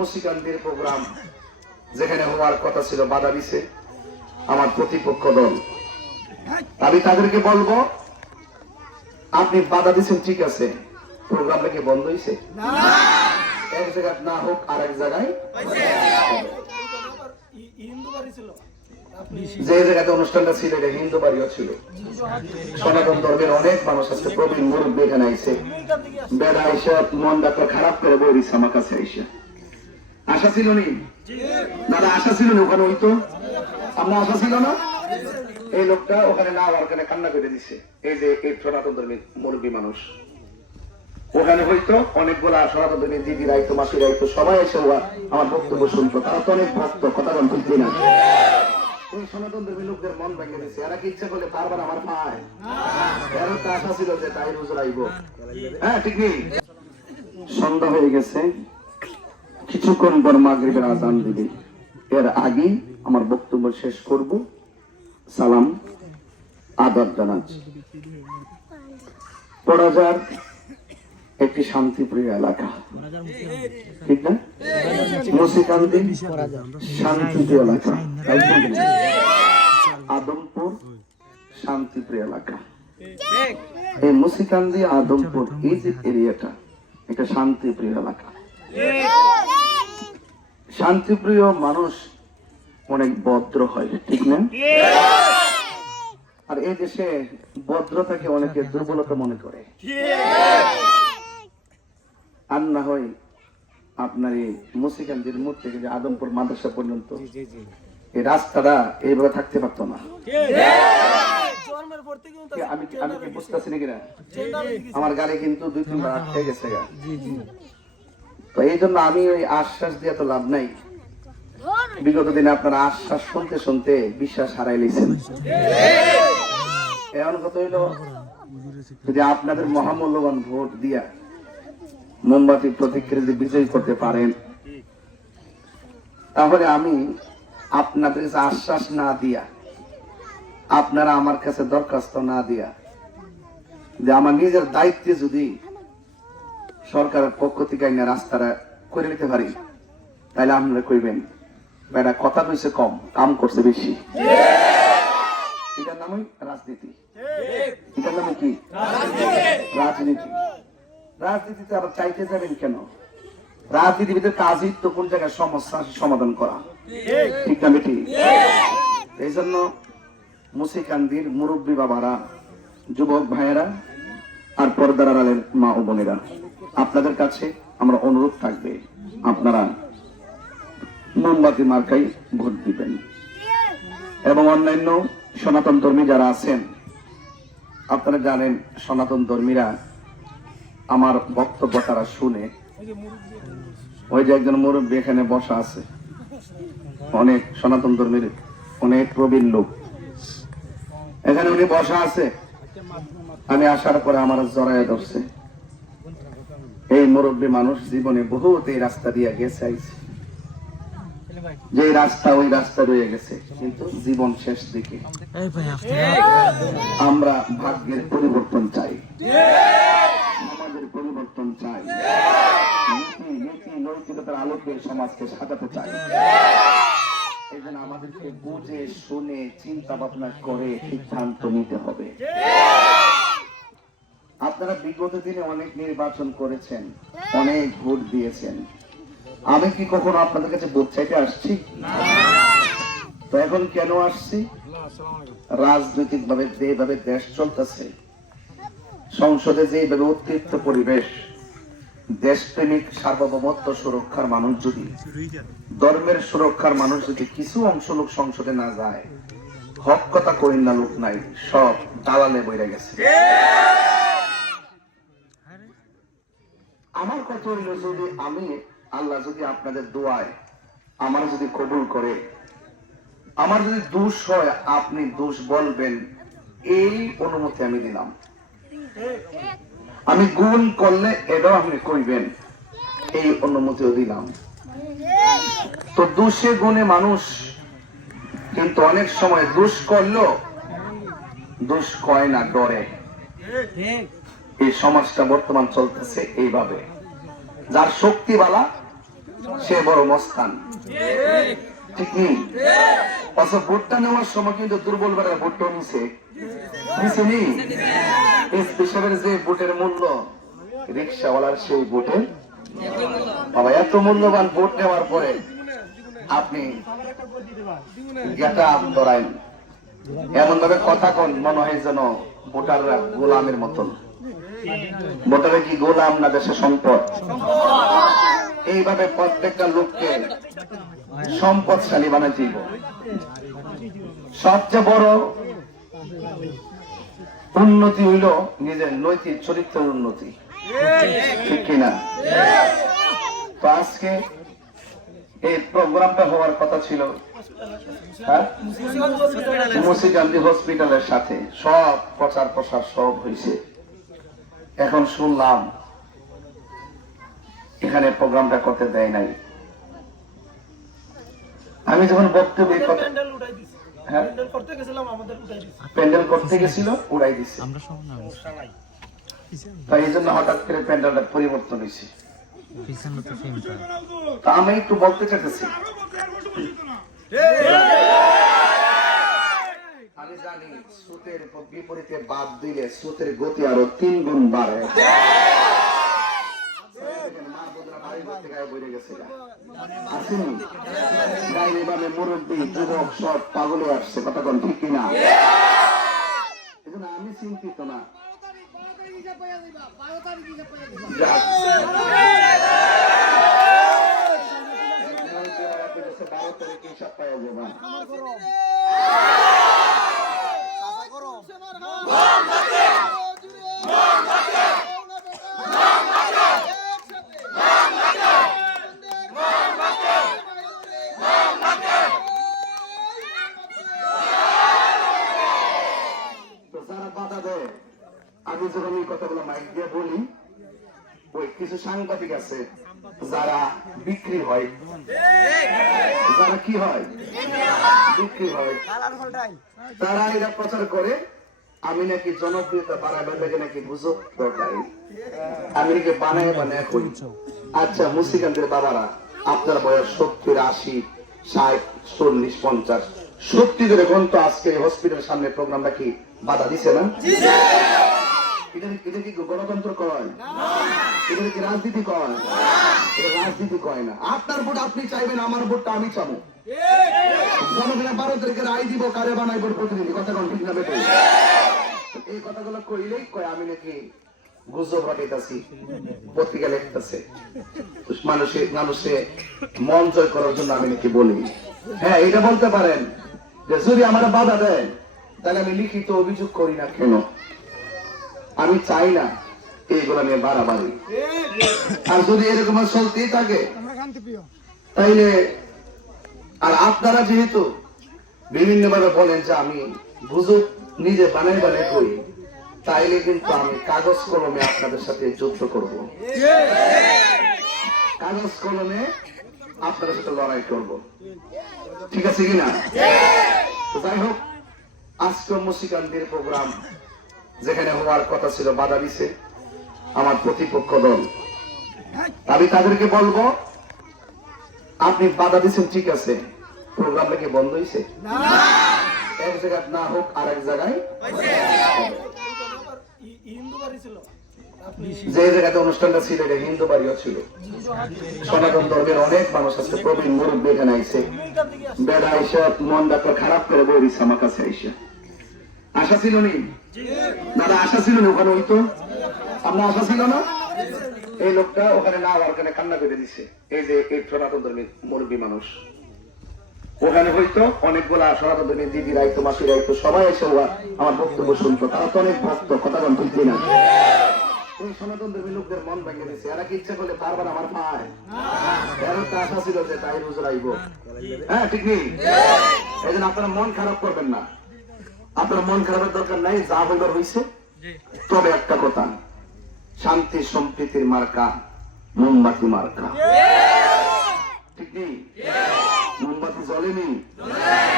মুসিকান্দির programme যেখানে হওয়ার কথা ছিল বাধা দিছে আমার প্রতিপক্ষ দল। আমি তাদেরকে বলবো, আপনি বাধা দিচ্ছেন ঠিক আছে, প্রোগ্রামটা কি বন্ধ হয়েছে? এক জায়গায় না হোক আর এক জায়গায়, যে জায়গাতে অনুষ্ঠানটা ছিল এটা হিন্দু বাড়িও ছিল। সনাতন ধর্মের অনেক মানুষ আছে, প্রবীণ মুরব্বী এখানে আইসে, বেড়া আইসা মন ডাক্তার খারাপ করে বইছে আমার কাছে আইসা। আশা ছিল নি দাদা, আশা ছিল না ওখানে হইতো, আমরা আশা ছিল না। এই লোকটা ওখানে না হওয়ার কারণে কান্না করে দিছে। এই যে এই সনাতন ধর্মের মুরব্বী মানুষ ওখানে হইতো, অনেকগুলা সনাতন ধর্মের দিদি রাইতো, মাসি রাইতো, সবাই এসে আমার বক্তব্য শুনতো। তারা তো অনেক ভক্ত, কথা বলতে না। এই সনাতন ধর্মী লোকদের মন ভেঙে দিচ্ছে। এরা কি ইচ্ছা করলে বারবার আমার পায়? এর তো আশা ছিল যে তাই রোজ রাইব। হ্যাঁ, ঠিক নেই। সন্ধ্যা হয়ে গেছে, কিছুক্ষণ পর মাগরিবের আযান দিবে। এর আগে আমার বক্তব্য শেষ করব। সালাম আদাব জানাচ্ছি। পড়াজার একটি শান্তিপ্রিয় এলাকা, ঠিক না? মুসিকান্দি শান্তিপ্রিয় এলাকা, আদমপুর শান্তিপ্রিয় এলাকা। এই মুসিকান্দি আদমপুর এই যে এরিয়াটা, এটা শান্তিপ্রিয় এলাকা। শান্তিপ্রিয় মানুষ অনেক ভদ্র হয়, ঠিক না? আর এই দেশে ভদ্রতাকে অনেকে দুর্বলতা মনে করে। আর না হয় আপনার এই মুসিকান্দির মোড় থেকে যে আদমপুর মাদ্রাসা পর্যন্ত এই রাস্তাটা এইভাবে থাকতে পারতো না। আমি কি বুঝতেছি নাকি না? আমার গাড়ি কিন্তু 2-3 বার আটকে গেছে। তো এই জন্য আমি ওই আশ্বাস দিয়ে তো লাভ নাই। বিগত দিনে আপনারা আশ্বাস শুনতে শুনতে বিশ্বাস হারাই লিছেন। এমন কথা হইল, যদি আপনাদের মহামূল্যবান ভোট দিয়া মোমবাতি প্রতীকের যদি বিজয়ী করতে পারেন, তাহলে আমি আপনাদের কাছে আশ্বাস না দিয়া, আপনারা আমার কাছে দরখাস্ত না দিয়া, যে আমার নিজের দায়িত্বে যদি সরকারের পক্ষ থেকে রাস্তাটা করে নিতে পারি, তাহলে আপনারা কইবেন বেটা কথা কইছে কম, কাম করছে বেশি। এটার নামই রাজনীতি। এটার নামে কি? রাজনীতি। রাজনীতিতে আবার চাইতে যাবেন কেন? রাজনীতিবিদের কাজই তো কোন জায়গায় সমস্যা সমাধান করা, ঠিক না বেটি? এই জন্য মুসিকান্দির মুরব্বী বাবারা, যুবক ভাইয়েরা আর পর্দার আড়ালের মা ও বোনেরা, আপনাদের কাছে আমরা অনুরোধ থাকবে, আপনারা মোমবাতি মার্কাই ভোট দিবেন। এবং অন্যান্য সনাতন ধর্মী যারা আছেন, আপনারা জানেন সনাতন ধর্মীরা আমার বক্তব্য তারা শুনে, ওই যে একজন মুরব্বী এখানে বসা আছে, অনেক সনাতন ধর্মীর অনেক প্রবীণ লোক এখানে উনি বসা আছে। আমি আসার পরে আমার জড়াইয়া ধরছে। এই মুরব্বী মানুষ জীবনে বহুত এই রাস্তা দিয়ে গেছে, আইছে, যে রাস্তা ওই রাস্তা রয়ে গেছে, কিন্তু জীবন শেষ দিকে। আমরা ভাগ্যের পরিবর্তন চাই, সমাজের পরিবর্তন চাই, নীতি নৈতিকতার আলোকে সমাজকে সাজাতে চাই। এই জন্য আমাদেরকে বুঝে শুনে চিন্তা ভাবনা করে সিদ্ধান্ত নিতে হবে। আপনারা বিগত দিনে অনেক নির্বাচন করেছেন, অনেক ভোট দিয়েছেন। আমি কি কখনো আপনাদের কাছে ভোট চাইতে আসছি? তো এখন কেন আসছি? রাজনৈতিক ভাবে যেভাবে দেশ চলতেছে, সংসদে যেভাবে উত্তেজিত পরিবেশ, দেশপ্রেমিক সার্বভৌমত্ব সুরক্ষার মানুষ যদি, ধর্মের সুরক্ষার মানুষ যদি কিছু অংশ লোক সংসদে না যায়, হক কথা কইন না লোক নাই, সব দালালে বইরা গেছে। আমার কথা হইল, যদি আমি আল্লাহ যদি আপনাদের দোয়ায় আমার যদি কবুল করে, আমার যদি দোষ হয় আপনি দোষ বলবেন, এই অনুমতি আমি দিলাম। আমি গুণ করলে এটাও আপনি কইবেন, এই অনুমতিও দিলাম। তো দোষে গুণে মানুষ কিন্তু অনেক সময় দোষ করলেও দোষ কয় না, ডরে। এই সমাজটা বর্তমান চলতেছে এইভাবে। যার শক্তিবালা সে বড় মস্তান, ঠিক নেই? অথচ ভোটটা নেওয়ার সময় কিন্তু দুর্বল বেড়ার ভোটটা নিছে নি স্পেশালের যে ভোটের মূল্য রিক্সাওয়ালার সেই ভোটের বাবা এত মূল্যবান ভোট নেওয়ার পরে আপনি গেটা ধরাইন এমন ভাবে কথা কন মনে হয় যেন ভোটাররা গোলামের মতন। ভোটারে কি গোলাম না দেশের সম্পদ? এইভাবে প্রত্যেকটা লোককে সম্পদশালী বানাতে দিব। সবচেয়ে বড় উন্নতি হইল নিজের নৈতিক চরিত্রের উন্নতি, ঠিক কিনা? তো আজকে এই প্রোগ্রামটা হওয়ার কথা ছিল মুন্সিগঞ্জ হসপিটালের সাথে, সব প্রচার প্রসার সব হয়েছে। এখন শুনলাম এখানে প্রোগ্রামটা করতে দেয় নাই। আমি যখন বক্তব্য প্যান্ডেল করতে গেছিল উড়াই দিচ্ছে, তাই এই জন্য হঠাৎ করে প্যান্ডেলটা পরিবর্তন হয়েছে। আমি একটু বলতে চাইতেছি, আমি জানি স্রোতের বিপরীতে বাদ দিলে স্রোতের গতি আরো 3 গুণ বাড়ে। মুরব্বী যুবক সব পাগলে আসছে, কথা কোন ঠিক কিনা? আমি চিন্তিত না। আমি যখন এই কথাগুলো মাইক দিয়ে বলি, ওই কিছু সাংবাদিক আছে যারা বিক্রি হয়, যারা কি হয় বিক্রি হয়, তারা এরা প্রচার করে আমি নাকি জনপ্রিয়তা বাড়াবার লাগে নাকি গুজব দরকার, আমি নাকি বানায় বানায় করি। আচ্ছা মুন্সিগঞ্জের বাবারা, আপনার বয়স 70, 80, 60, 40, 50, 70 ধরে তো আজকে হসপিটালের সামনে প্রোগ্রামটা কি বাধা দিছে না? এটা কি গণতন্ত্র কয়? এটা কি রাজনীতি কয়? এটা রাজনীতি কয় না। আপনার ভোট আপনি চাইবেন, আমার ভোটটা আমি চাবো। জনগণের 12 তারিখের রায় দিব, কারে বানাইব প্রতিনিধি, কথা কোন ঠিক না বেটে? এই কথাগুলো কইলেই কয় আমি নাকি গুজব রাখাইতেছি, পত্রিকা লিখতেছে, মানুষে মন জয় করার জন্য আমি নাকি বলি। হ্যাঁ এটা বলতে পারেন যে যদি আমার বাধা দেয় তাহলে আমি লিখিত অভিযোগ করি না কেন? আমি চাই না এইগুলা নিয়ে বাড়াবাড়ি। আর যদি এরকম চলতেই থাকে তাইলে, আর আপনারা যেহেতু বিভিন্ন ভাবে বলেন যে আমি গুজব নিজে বানাই বানাই করি, তাইলে কিন্তু আমি কাগজ কলমে আপনাদের সাথে যুদ্ধ করব, কাগজ কলমে আপনাদের সাথে লড়াই করব, ঠিক আছে কিনা? যাই হোক, আজকে মুন্সিগঞ্জের প্রোগ্রাম যেখানে হওয়ার কথা ছিল বাধা দিছে আমার প্রতিপক্ষ দল। আমি তাদেরকে বলবো, আপনি বাধা দিচ্ছেন ঠিক আছে, প্রোগ্রামটা কি বন্ধ হয়েছে? এক জায়গায় না হোক আর এক জায়গায়, যে জায়গাতে অনুষ্ঠানটা ছিল এটা হিন্দু বাড়িও ছিল। সনাতন ধর্মের অনেক মানুষ আছে, প্রবীণ মুরব্বী এখানে আইসে, বেড়া আইসা মন ডাক্তার খারাপ করে বই দিচ্ছে আমার কাছে আইসা। আশা ছিল নি দাদা? আশা ছিল না ওখানে হইতো? আপনার আশা ছিল না? এই লোকটা ওখানে না ওখানে কান্না করে দিছে। এই যে এই সনাতন ধর্মের মুরব্বী মানুষ ওখানে হইতো, অনেকগুলা সনাতন ধর্মের দিদি রাইতো, মাসি রাইতো, সবাই এসে আমার বক্তব্য শুনতো। তারা তো অনেক ভক্ত, কথা বল ঠিক না? এই সনাতন ধর্মী লোকদের মন ভেঙে দিচ্ছে। এরা কি ইচ্ছা করলে বারবার আমার পায়? এর একটা আশা ছিল যে তাই হুজুর আইব। হ্যাঁ ঠিক নেই? এই জন্য আপনারা মন খারাপ করবেন না, আপনার মন খারাপের দরকার নাই, যা হইবার হইছে। তবে একটা কথা, শান্তি সম্প্রীতির মার্কা মোমবাতি মার্কা, ঠিক নেই? মোমবাতি জ্বলেনি,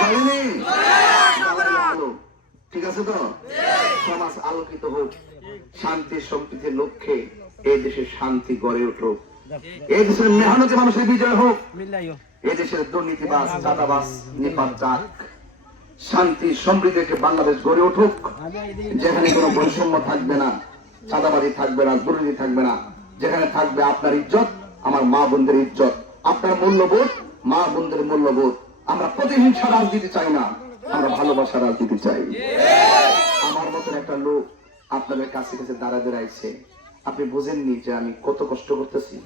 জ্বলেনি, আলো, ঠিক আছে তো? সমাজ আলোকিত হোক, শান্তি সম্প্রীতির লক্ষ্যে এই দেশে শান্তি গড়ে উঠুক, এই দেশের মেহনতি মানুষের বিজয় হোক, এই দেশের দুর্নীতিবাজ চাঁদাবাজ নিপাত যাক, শান্তি সমৃদ্ধিকে বাংলাদেশ গড়ে উঠুক, যেখানে কোনো বৈষম্য থাকবে না, চাঁদাবাজি থাকবে না, দুর্নীতি থাকবে না, যেখানে থাকবে আপনার ইজ্জত, আমার মা বোনদের ইজ্জত, আপনার মূল্যবোধ, মা বোনদের মূল্যবোধ। আমরা প্রতিহিংসা রাজনীতি চাই না, আমরা ভালোবাসা রাজনীতি চাই। আমার মতন একটা লোক আপনাদের কাছে কাছে দাঁড়াইছে, আপনি বুঝেননি যে আমি কত কষ্ট করতেছি।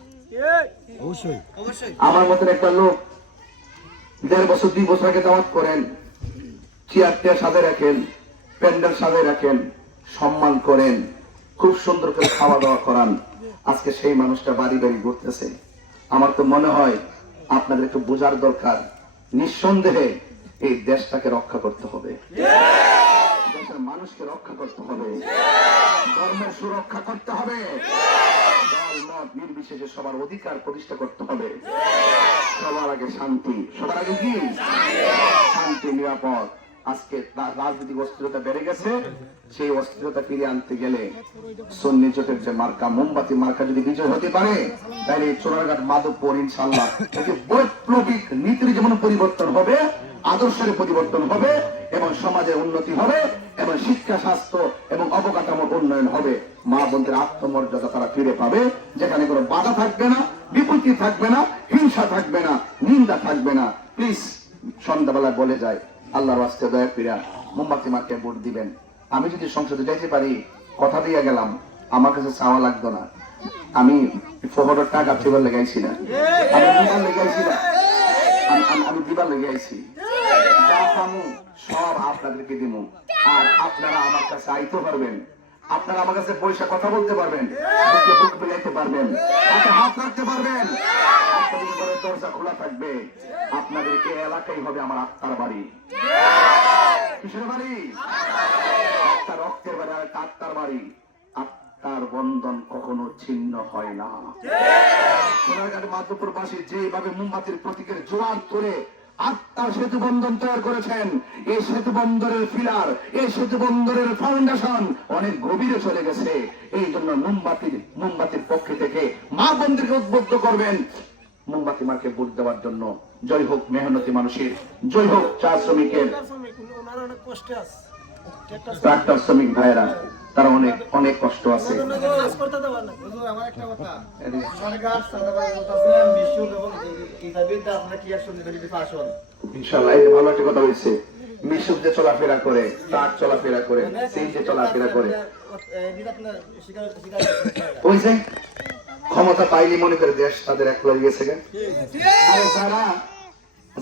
আমার মতন একটা লোক 1.5 বছর 2 বছর আগে দাওয়াত করেন, চেয়ারটা সাজে রাখেন, প্যান্ডেল সাজে রাখেন, সম্মান করেন, খুব সুন্দর করে খাওয়া দাওয়া করান, আজকে সেই মানুষটা বাড়ি বাড়ি ঘুরতেছে। আমার তো মনে হয় আপনাদের একটু বোঝার দরকার, নিঃসন্দেহে এই দেশটাকে রক্ষা করতে হবে, দেশের মানুষকে রক্ষা করতে হবে, ধর্মের সুরক্ষা করতে হবে, দল মত নির্বিশেষে সবার অধিকার প্রতিষ্ঠা করতে হবে। সবার আগে শান্তি, সবার আগে কি শান্তি, নিরাপদ। আজকে রাজনৈতিক অস্থিরতা বেড়ে গেছে, সেই অস্থিরতা ফিরিয়ে আনতে গেলে সুন্নি জোটের যে মার্কা, মোমবাতি মার্কা যদি বিজয় হতে পারে, তাহলে চোরাঘাট মাধবপুর ইনশাআল্লাহ বৈপ্লবিক নীতির যেমন পরিবর্তন হবে, আদর্শের পরিবর্তন হবে, এবং সমাজের উন্নতি হবে, এবং শিক্ষা স্বাস্থ্য এবং অবকাঠামোর উন্নয়ন হবে। মা বোনদের আত্মমর্যাদা তারা ফিরে পাবে, যেখানে কোনো বাধা থাকবে না, বিপত্তি থাকবে না, হিংসা থাকবে না, নিন্দা থাকবে না। প্লিজ সন্ধ্যাবেলায় বলে যায়, আল্লাহর রাস্তে দয়া ফিরা মোমবাতি মার্কে ভোট দিবেন। আমি যদি সংসদে যাইতে পারি, কথা দিয়ে গেলাম, আমার কাছে চাওয়া লাগতো না, আমি ফোহরের টাকা ফেবার লেগাইছি না, আমি দিবার লেগাইছি না, আমি দিবার লেগাইছি, যা পামু সব আপনাদেরকে দিব। আর আপনারা আমার কাছে আইতে পারবেন, আপনারা আমার কাছে পয়সা কথা বলতে পারবেন, বুকে বুক মিলাইতে পারবেন, হাতে হাত রাখতে পারবেন, আপনাদের ঘরের দরজা খোলা থাকবে। আপনাদের এই এলাকাই হবে আমার আত্মার বাড়ি। কিসের বাড়ি? আত্মার রক্তের বাড়ি, আর আত্মার বাড়ি। আত্মার বন্ধন কখনো ছিন্ন হয় না। সোনারঘাট মাধবপুরবাসী যেভাবে মোমবাতির প্রতীকের জোয়ার ধরে আত্মার সেতু বন্ধন তৈরি করেছেন, এই সেতু বন্দরের পিলার, এই সেতু বন্দরের ফাউন্ডেশন অনেক গভীরে চলে গেছে। এই জন্য মোমবাতির পক্ষে থেকে মা বোনদেরকে উদ্বুদ্ধ করবেন মোমবাতি মাকে ভোট দেওয়ার জন্য। জয় হোক মেহনতি মানুষের, জয় হোক চা শ্রমিকের, ট্রাক্টর শ্রমিক ভাইয়েরা, তারা অনেক অনেক কষ্ট আছে। ইনশাআল্লাহ এই ভালো একটা কথা হয়েছে, মিশুক যে চলাফেরা করে, ট্রাক চলাফেরা করে, সেই যে চলাফেরা করে, ওই যে ক্ষমতা পাইনি মনে করে দেশ তাদের এক হয়ে গেছে। আর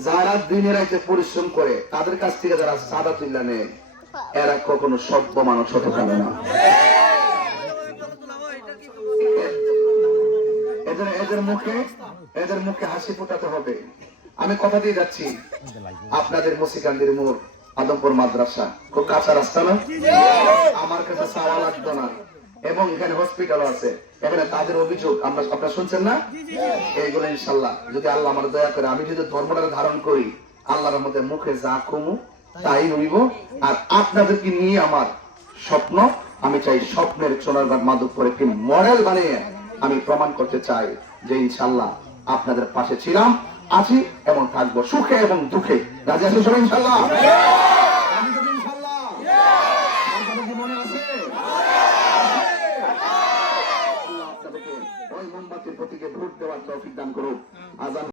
যারা দিনের রাতে পরিশ্রম করে, তাদের কাছ থেকে যারা চাঁদা তুলে নেয়, এরা কখনো সভ্য মানুষ হতে পারে না। এদের মুখে হাসি ফোটাতে হবে। আমি কথা দিয়ে যাচ্ছি, আপনাদের মুসিকান্দির মোড় আদমপুর মাদ্রাসা খুব কাঁচা রাস্তা না, আমার কাছে চাওয়া লাগতো না, এবং এখানে হসপিটাল আছে, এখানে তাদের অভিযোগ আপনারা শুনছেন না, এইগুলো ইনশাল্লাহ যদি আল্লাহ আমার দয়া করে, আমি যদি ধর্মটা ধারণ করি, আল্লাহর মধ্যে মুখে যা কমু তাই হইব। আর আপনাদেরকে নিয়ে আমার স্বপ্ন, আমি চাই স্বপ্নের সোনারঘাট মাধবপুর একটি মডেল বানিয়ে আমি প্রমাণ করতে চাই যে ইনশাল্লাহ আপনাদের পাশে ছিলাম, আছি এবং থাকবো, সুখে এবং দুঃখে। রাজি আছেন সবাই ইনশাল্লাহ? মনে আছে ওই মোমবাতির প্রতীকে ভোট দেওয়ার তৌফিক দান করুন। আজান